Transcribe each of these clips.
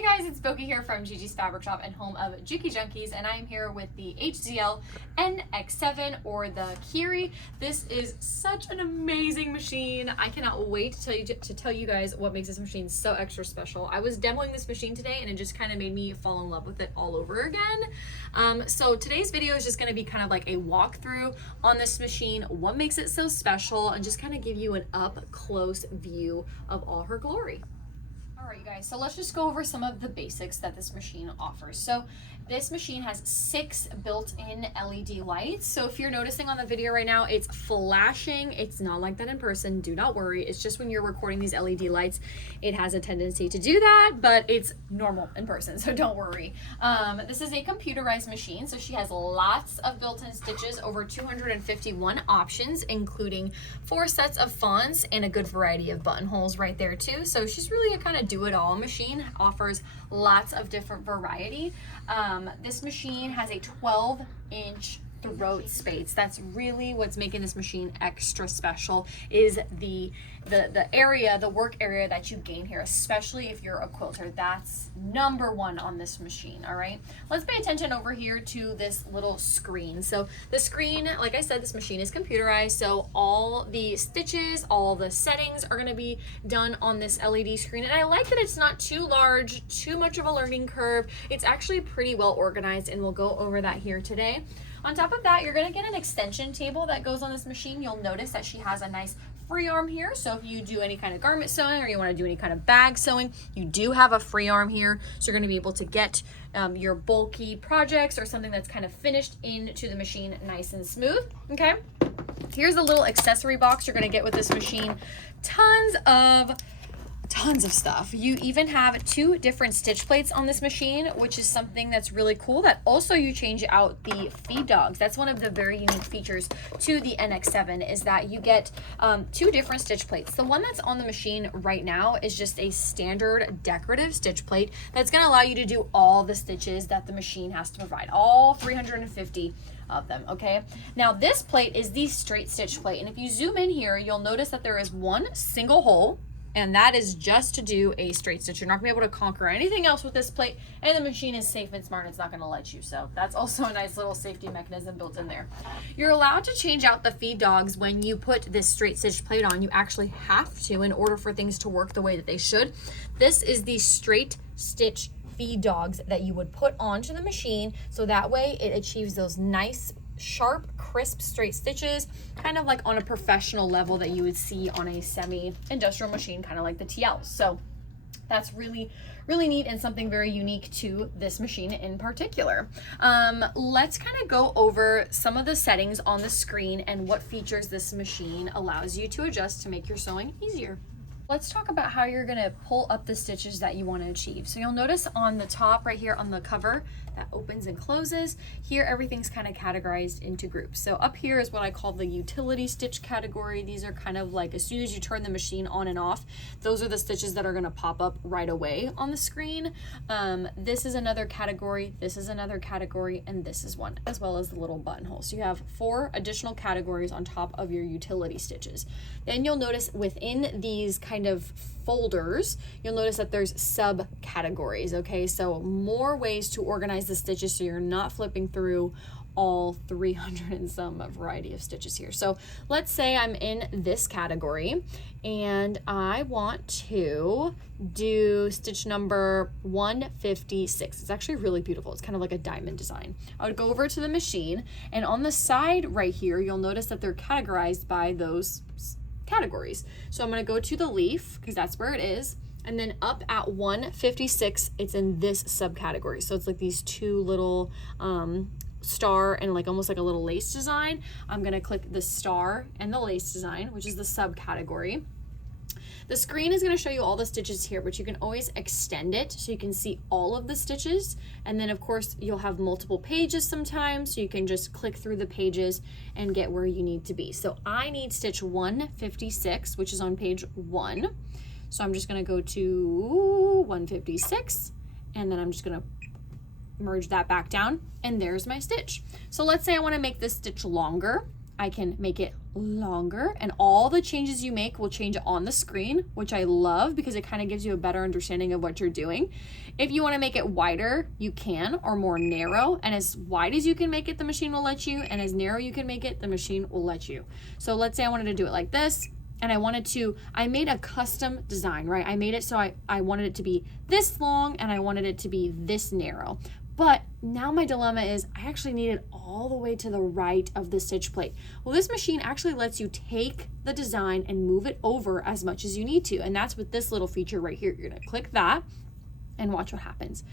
Hey guys, it's Boki here from Gigi's Fabric Shop and home of Juki Junkies, and I'm here with the HZL Nx7 or the Kiri. This is such an amazing machine. I cannot wait to tell you guys what makes this machine so extra special. I was demoing this machine today and it just kind of made me fall in love with it all over again. So today's video is just going to be kind of like a walkthrough on this machine, what makes it so special, and just kind of give you an up close view of all her glory. Alright you guys, so let's just go over some of the basics that this machine offers. So this machine has 6 built-in LED lights. So if you're noticing on the video right now, it's flashing. It's not like that in person, do not worry. It's just when you're recording these LED lights, it has a tendency to do that, but it's normal in person, so don't worry. This is a computerized machine, so she has lots of built-in stitches, over 251 options, including 4 sets of fonts and a good variety of buttonholes right there too. So she's really a kind of do-it-all machine, offers lots of different variety. This machine has a 12-inch throat space. That's really what's making this machine extra special, is the area, the work area that you gain here, especially if you're a quilter. That's #1 on this machine. All right, let's pay attention over here to this little screen. So the screen, like I said, this machine is computerized, so all the stitches, all the settings are going to be done on this LED screen. And I like that it's not too large, too much of a learning curve. It's actually pretty well organized, and we'll go over that here today. On top of that, you're going to get an extension table that goes on this machine. You'll notice that she has a nice free arm here. So if you do any kind of garment sewing or you want to do any kind of bag sewing, you do have a free arm here. So you're going to be able to get your bulky projects or something that's kind of finished into the machine nice and smooth. Okay. Here's a little accessory box you're going to get with this machine. Tons of stuff. You even have 2 different stitch plates on this machine, which is something that's really cool. That also you change out the feed dogs. That's one of the very unique features to the Nx7, is that you get 2 different stitch plates. The one that's on the machine right now is just a standard decorative stitch plate that's going to allow you to do all the stitches that the machine has to provide, all 350 of them. Okay, now this plate is the straight stitch plate, and if you zoom in here, you'll notice that there is one single hole, and that is just to do a straight stitch. You're not gonna be able to conquer anything else with this plate, and the machine is safe and smart. It's not gonna let you. So that's also a nice little safety mechanism built in there. You're allowed to change out the feed dogs when you put this straight stitch plate on. You actually have to, in order for things to work the way that they should. This is the straight stitch feed dogs that you would put onto the machine, so that way it achieves those nice, sharp, crisp, straight stitches, kind of like on a professional level that you would see on a semi-industrial machine, kind of like the TLs. So that's really, really neat and something very unique to this machine in particular. Let's kind of go over some of the settings on the screen and what features this machine allows you to adjust to make your sewing easier. Let's talk about how you're gonna pull up the stitches that you want to achieve. So you'll notice on the top right here on the cover that opens and closes, here everything's kind of categorized into groups. So up here is what I call the utility stitch category. These are kind of like, as soon as you turn the machine on and off, those are the stitches that are gonna pop up right away on the screen. This is another category, this is another category, and this is one, as well as the little buttonhole. So you have 4 additional categories on top of your utility stitches. Then you'll notice within these kind of folders, you'll notice that there's subcategories. Okay, so more ways to organize the stitches so you're not flipping through all 300 and some variety of stitches here. So let's say I'm in this category and I want to do stitch number 156. It's actually really beautiful. It's kind of like a diamond design. I would go over to the machine, and on the side right here, you'll notice that they're categorized by those categories. So I'm going to go to the leaf because that's where it is, and then up at 156 it's in this subcategory. So it's like these 2 little star and like almost like a little lace design. I'm going to click the star and the lace design, which is the subcategory. The screen is going to show you all the stitches here, but you can always extend it so you can see all of the stitches. And then of course you'll have multiple pages sometimes, so you can just click through the pages and get where you need to be. So I need stitch 156, which is on page 1. So I'm just going to go to 156, and then I'm just going to merge that back down, and there's my stitch. So let's say I want to make this stitch longer. I can make it longer, and all the changes you make will change on the screen, which I love because it kind of gives you a better understanding of what you're doing. If you want to make it wider, you can, or more narrow, and as wide as you can make it, the machine will let you, and as narrow you can make it, the machine will let you. So let's say I wanted to do it like this, and I made a custom design, right? I made it so I wanted it to be this long, and I wanted it to be this narrow. But now my dilemma is I actually need it all the way to the right of the stitch plate. Well, this machine actually lets you take the design and move it over as much as you need to. And that's with this little feature right here. You're gonna click that and watch what happens.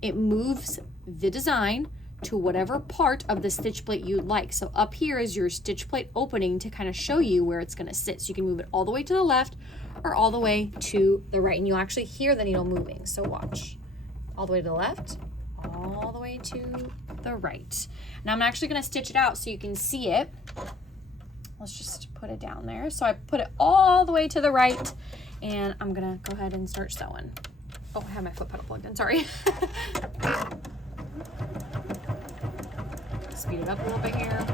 It moves the design to whatever part of the stitch plate you'd like. So up here is your stitch plate opening to kind of show you where it's gonna sit. So you can move it all the way to the left or all the way to the right. And you'll actually hear the needle moving. So watch. All the way to the left, all the way to the right. Now I'm actually going to stitch it out so you can see it. Let's just put it down there. So I put it all the way to the right, and I'm going to go ahead and start sewing. Oh, I have my foot pedal plugged in, sorry. Speed it up a little bit here.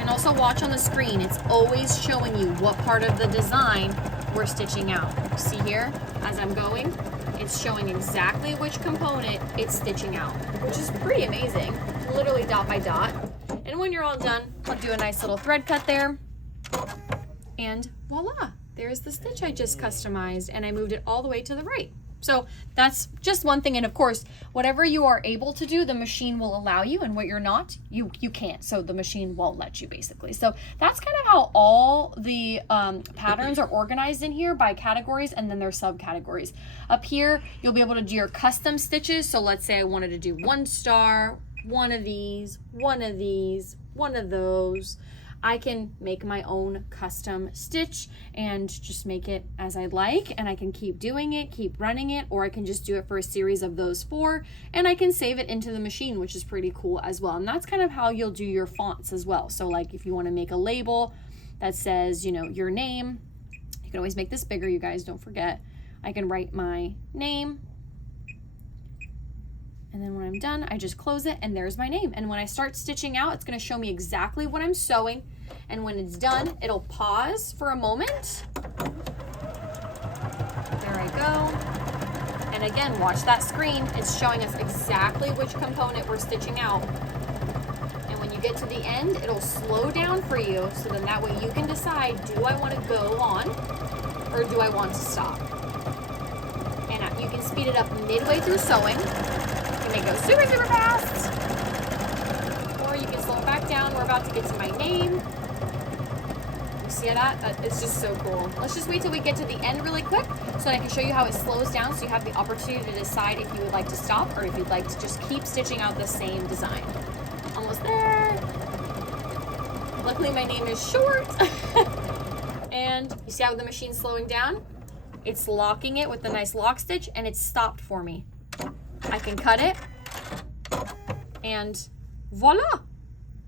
And also watch on the screen. It's always showing you what part of the design we're stitching out. See here, as I'm going, it's showing exactly which component it's stitching out, which is pretty amazing, literally dot by dot. And when you're all done, I'll do a nice little thread cut there, and voila, there's the stitch I just customized, and I moved it all the way to the right. So that's just one thing, and of course, whatever you are able to do, the machine will allow you, and what you're not, you can't, so the machine won't let you, basically. So that's kind of how all the patterns are organized in here by categories and then their subcategories. Up here, you'll be able to do your custom stitches. So let's say I wanted to do 1 star, one of these, one of these, one of those. I can make my own custom stitch and just make it as I like, and I can keep doing it, keep running it, or I can just do it for a series of those 4, and I can save it into the machine, which is pretty cool as well. And that's kind of how you'll do your fonts as well. So like if you want to make a label that says, you know, your name, you can always make this bigger, you guys, don't forget. I can write my name, and then when I'm done, I just close it, and there's my name. And when I start stitching out, it's gonna show me exactly what I'm sewing. And when it's done, it'll pause for a moment. There I go. And again, watch that screen. It's showing us exactly which component we're stitching out. And when you get to the end, it'll slow down for you. So then that way you can decide, do I wanna go on or do I want to stop? And you can speed it up midway through sewing. You may go super, super fast, or you can slow it back down. We're about to get to my name. You see that? It's just so cool. Let's just wait till we get to the end really quick so that I can show you how it slows down, so you have the opportunity to decide if you would like to stop or if you'd like to just keep stitching out the same design. Almost there. Luckily my name is short. And you see how the machine's slowing down? It's locking it with a nice lock stitch, and it's stopped for me. I can cut it, and voila!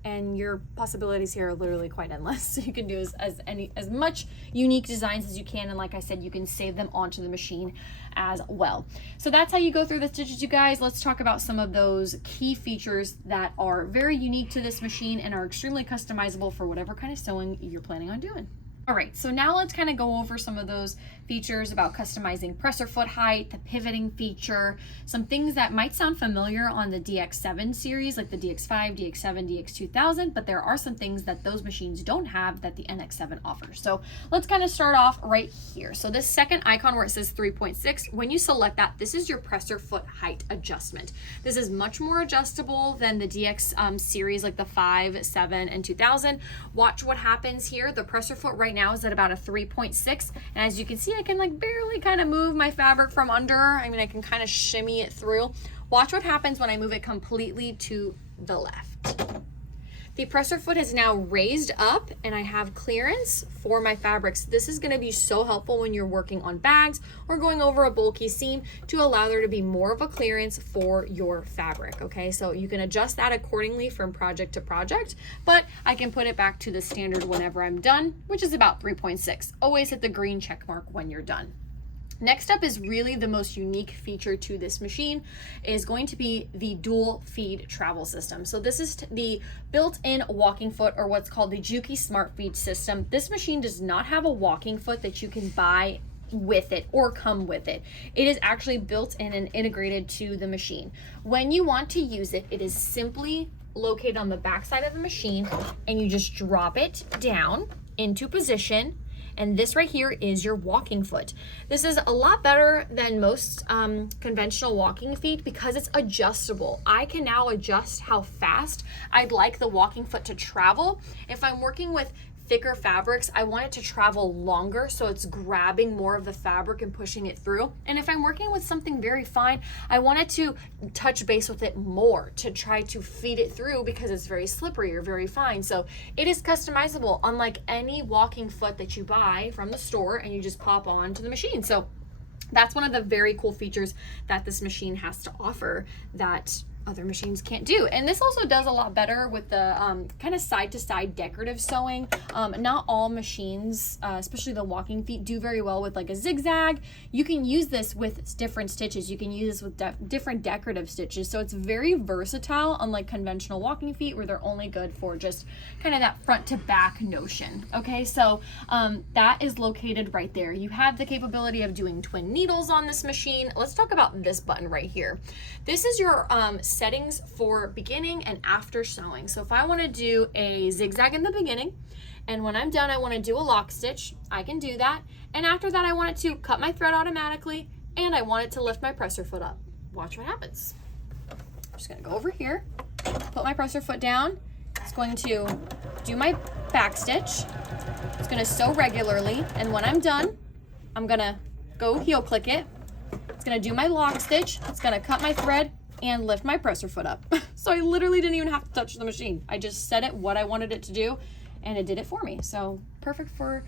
And your possibilities here are literally quite endless. So you can do as much unique designs as you can, and like I said, you can save them onto the machine as well. So that's how you go through the stitches, you guys. Let's talk about some of those key features that are very unique to this machine and are extremely customizable for whatever kind of sewing you're planning on doing. All right, so now let's kind of go over some of those features about customizing presser foot height, the pivoting feature, some things that might sound familiar on the DX7 series, like the DX5, DX7, DX2000, but there are some things that those machines don't have that the NX7 offers. So let's kind of start off right here. So this second icon where it says 3.6, when you select that, this is your presser foot height adjustment. This is much more adjustable than the DX series, like the 5, 7, and 2000. Watch what happens here. The presser foot right now is at about a 3.6, and as you can see, I can like barely kind of move my fabric from under. I mean, I can kind of shimmy it through. Watch what happens when I move it completely to the left. The presser foot has now raised up, and I have clearance for my fabrics. This is going to be so helpful when you're working on bags or going over a bulky seam to allow there to be more of a clearance for your fabric. Okay, so you can adjust that accordingly from project to project, but I can put it back to the standard whenever I'm done, which is about 3.6. Always hit the green check mark when you're done. Next up is really the most unique feature to this machine is going to be the dual feed travel system. So this is the built-in walking foot, or what's called the Juki Smart Feed system. This machine does not have a walking foot that you can buy with it or come with it. It is actually built in and integrated to the machine. When you want to use it, it is simply located on the back side of the machine, and you just drop it down into position. And this right here is your walking foot. This is a lot better than most conventional walking feet because it's adjustable. I can now adjust how fast I'd like the walking foot to travel. If I'm working with thicker fabrics, I want it to travel longer, so it's grabbing more of the fabric and pushing it through. And if I'm working with something very fine, I want it to touch base with it more to try to feed it through because it's very slippery or very fine. So it is customizable, unlike any walking foot that you buy from the store and you just pop on to the machine. So that's one of the very cool features that this machine has to offer that other machines can't do. And this also does a lot better with the kind of side-to-side decorative sewing. Not all machines, especially the walking feet, do very well with like a zigzag. You can use this with different stitches. You can use this with different decorative stitches. So it's very versatile, unlike conventional walking feet where they're only good for just kind of that front to back notion. Okay, so that is located right there. You have the capability of doing twin needles on this machine. Let's talk about this button right here. This is your settings for beginning and after sewing. So if I want to do a zigzag in the beginning, and when I'm done I want to do a lock stitch, I can do that. And after that I want it to cut my thread automatically, and I want it to lift my presser foot up. Watch what happens. I'm just going to go over here, put my presser foot down. It's going to do my back stitch. It's going to sew regularly, and when I'm done I'm going to go heel click it. It's going to do my lock stitch. It's going to cut my thread and lift my presser foot up. So I literally didn't even have to touch the machine. I just set it what I wanted it to do and it did it for me. So perfect for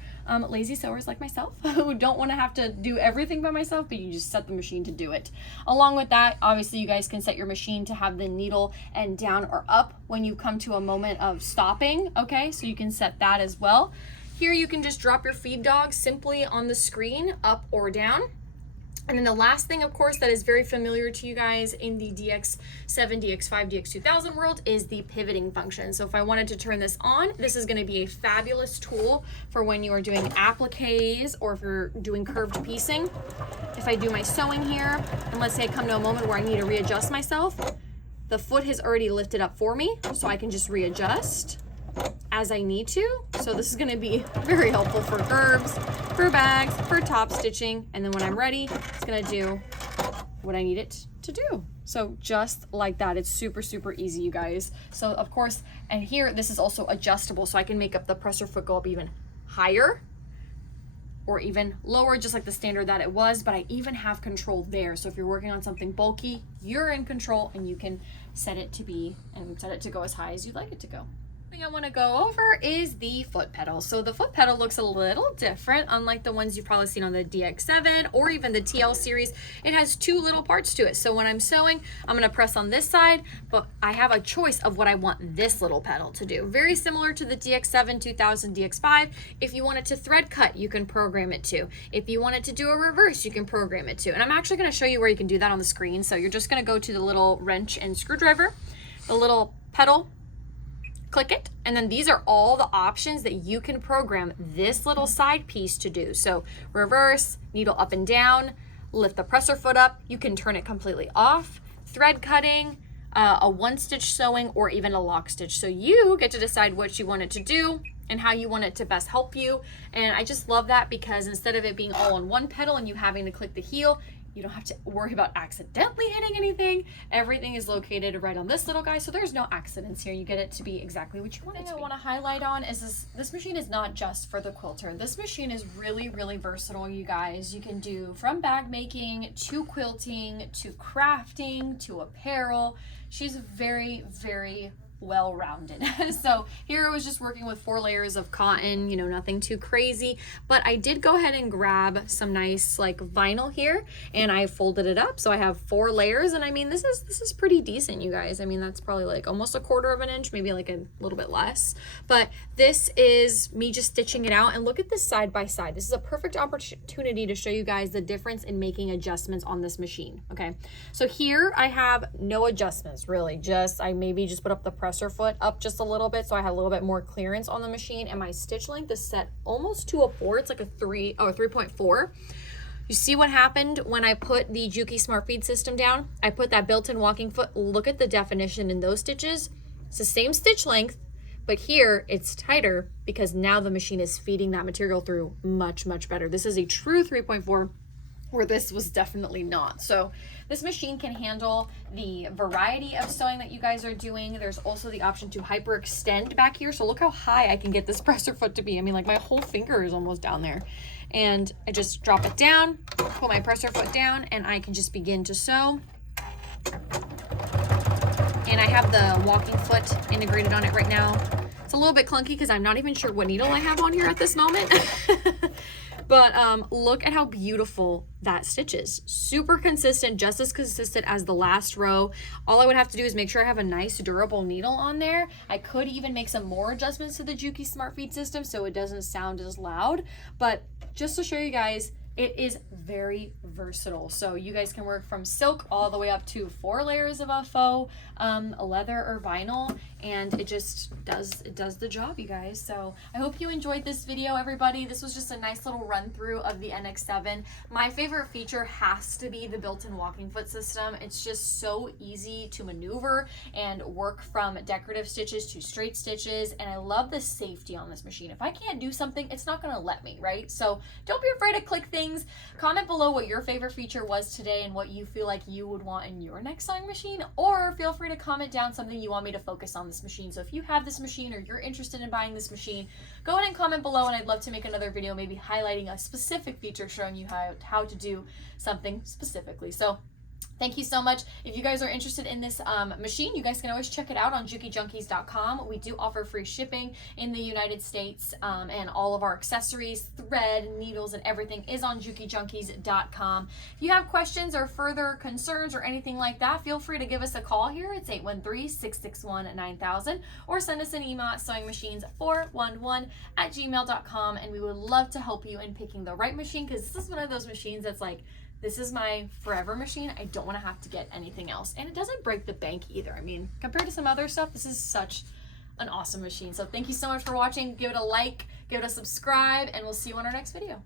lazy sewers like myself who don't want to have to do everything by myself, but you just set the machine to do it. Along with that, obviously you guys can set your machine to have the needle end down or up when you come to a moment of stopping. Okay, so you can set that as well. Here you can just drop your feed dog simply on the screen, up or down. And then the last thing, of course, that is very familiar to you guys in the DX7, DX5, DX2000 world is the pivoting function. So if I wanted to turn this on, this is going to be a fabulous tool for when you are doing appliques or if you're doing curved piecing. If I do my sewing here, and let's say I come to a moment where I need to readjust myself, the foot has already lifted up for me, so I can just readjust as I need to. So this is going to be very helpful for curves, for bags, for top stitching, and then when I'm ready, it's going to do what I need it to do. So just like that, it's super, super easy, you guys. So of course, and here, this is also adjustable, so I can make up the presser foot go up even higher or even lower, just like the standard that it was, but I even have control there. So if you're working on something bulky, you're in control and you can set it to be and set it to go as high as you'd like it to go. Thing I want to go over is the foot pedal. So the foot pedal looks a little different, unlike the ones you've probably seen on the DX7 or even the TL series. It has two little parts to it. So when I'm sewing, I'm going to press on this side, but I have a choice of what I want this little pedal to do. Very similar to the DX7, 2000, DX5. If you want it to thread cut, you can program it to. If you want it to do a reverse, you can program it to. And I'm actually going to show you where you can do that on the screen. So you're just going to go to the little wrench and screwdriver, the little pedal, click it, and then these are all the options that you can program this little side piece to do. So reverse, needle up and down, lift the presser foot up, you can turn it completely off, thread cutting, a one stitch sewing, or even a lock stitch. So you get to decide what you want it to do and how you want it to best help you. And I just love that because instead of it being all on one pedal and you having to click the heel, you don't have to worry about accidentally hitting anything. Everything is located right on this little guy, so there's no accidents here. You get it to be exactly what you want it to be. The thing I want to highlight on is this machine is not just for the quilter. This machine is really, really versatile, you guys. You can do from bag making to quilting to crafting to apparel. She's very, very well-rounded. So here I was just working with 4 layers of cotton, you know, nothing too crazy, but I did go ahead and grab some nice like vinyl here and I folded it up. So I have 4 layers, and I mean, this is pretty decent, you guys. I mean, that's probably like almost 1/4 of an inch, maybe like a little bit less, but this is me just stitching it out. And look at this side by side. This is a perfect opportunity to show you guys the difference in making adjustments on this machine. Okay, so here I have no adjustments really, just I maybe just put up the presser foot up just a little bit so I had a little bit more clearance on the machine, and my stitch length is set almost to a 4. It's like a 3.4. You see what happened when I put the Juki Smart Feed system down? I put that built-in walking foot. Look at the definition in those stitches. It's the same stitch length, but here it's tighter because now the machine is feeding that material through much, much better. This is a true 3.4, where this was definitely not. So this machine can handle the variety of sewing that you guys are doing. There's also the option to hyperextend back here. So look how high I can get this presser foot to be. I mean, like my whole finger is almost down there. And I just drop it down, put my presser foot down, and I can just begin to sew. And I have the walking foot integrated on it right now. It's a little bit clunky because I'm not even sure what needle I have on here at this moment. But look at how beautiful that stitch is. Super consistent, just as consistent as the last row. All I would have to do is make sure I have a nice durable needle on there. I could even make some more adjustments to the Juki Smart Feed system so it doesn't sound as loud. But just to show you guys, it is very versatile. So you guys can work from silk all the way up to 4 layers of a faux leather or vinyl, and it just does the job, you guys. So I hope you enjoyed this video, everybody. This was just a nice little run through of the NX7. My favorite feature has to be the built-in walking foot system. It's just so easy to maneuver and work from decorative stitches to straight stitches, and I love the safety on this machine. If I can't do something, it's not gonna let me, right? So don't be afraid to click things. Comment below what your favorite feature was today and what you feel like you would want in your next sewing machine, or feel free to comment down something you want me to focus on this machine. So if you have this machine or you're interested in buying this machine, go ahead and comment below, and I'd love to make another video maybe highlighting a specific feature, showing you how to do something specifically. So thank you so much. If you guys are interested in this machine, you guys can always check it out on JukiJunkies.com. We do offer free shipping in the United States, and all of our accessories, thread, needles, and everything is on JukiJunkies.com. If you have questions or further concerns or anything like that, feel free to give us a call here. It's 813-661-9000, or send us an email at sewingmachines411@gmail.com, and we would love to help you in picking the right machine, because this is one of those machines that's like, this is my forever machine. I don't want to have to get anything else. And it doesn't break the bank either. I mean, compared to some other stuff, this is such an awesome machine. So thank you so much for watching. Give it a like, give it a subscribe, and we'll see you on our next video.